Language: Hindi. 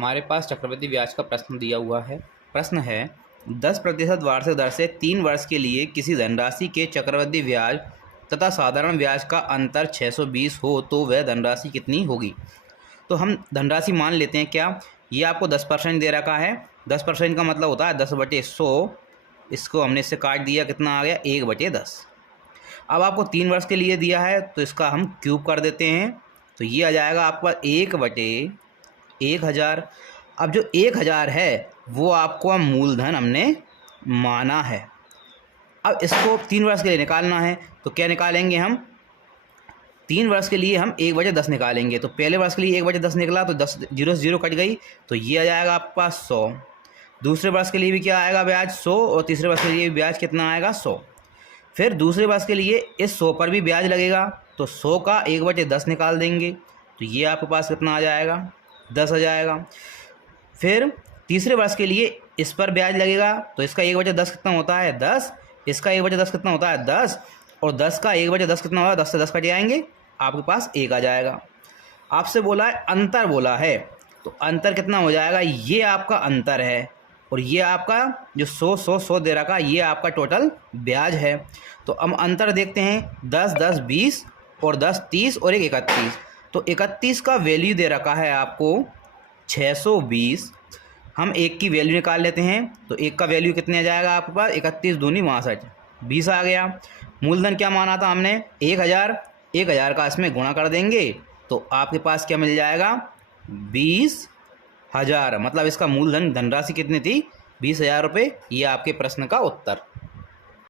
हमारे पास चक्रवृद्धि ब्याज का प्रश्न दिया हुआ है। प्रश्न है 10% वार्षिक दर से 3 वर्ष के लिए किसी धनराशि के चक्रवृद्धि ब्याज तथा साधारण ब्याज का अंतर 620 हो तो वह धनराशि कितनी होगी। तो हम धनराशि मान लेते हैं। क्या ये आपको 10% दे रखा है। 10% का मतलब होता है 10/100। इसको हमने इससे काट दिया, कितना आ गया 1/10। अब आपको 3 वर्ष के लिए दिया है तो इसका हम क्यूब कर देते हैं, तो ये आ जाएगा आपका 1/1000। अब जो 1000 है वो आपको मूलधन हमने माना है। अब इसको 3 वर्ष के लिए निकालना है तो क्या निकालेंगे हम, 3 वर्ष के लिए हम 1/10 निकालेंगे। तो पहले वर्ष के लिए 1/10 निकला तो 10 0 से 0 कट गई, तो ये आ जाएगा आपके पास 100। दूसरे वर्ष के लिए भी क्या आएगा ब्याज 100, और तीसरे वर्ष के लिए भी ब्याज कितना आएगा 100। फिर दूसरे वर्ष के लिए इस 100 पर भी ब्याज लगेगा, तो 100 का 1/10 निकाल देंगे, तो ये आपके पास कितना आ जाएगा 10 आ जाएगा। फिर तीसरे वर्ष के लिए इस पर ब्याज लगेगा, तो इसका 1/10 कितना होता है 10, इसका 1/10 कितना होता है 10, और 10 का 1/10 कितना होगा 10 से 10 कट जाएंगे, आपके पास 1 आ जाएगा। आपसे बोला है अंतर बोला है, तो अंतर कितना हो जाएगा, ये आपका अंतर है और ये आपका जो 100 दे रखा ये आपका टोटल ब्याज है। तो हम अंतर देखते हैं 10 10 20 और 10 30 और 1 31। तो 31 का वैल्यू दे रखा है आपको 620। हम 1 की वैल्यू निकाल लेते हैं, तो 1 का वैल्यू कितने आ जाएगा आपके पास 31 दूनी 62, 20 आ गया। मूलधन क्या माना था हमने 1000, 1000 का इसमें गुणा कर देंगे तो आपके पास क्या मिल जाएगा 20,000। मतलब इसका मूलधन धनराशि कितनी थी 20,000 रुपये। ये आपके प्रश्न का उत्तर।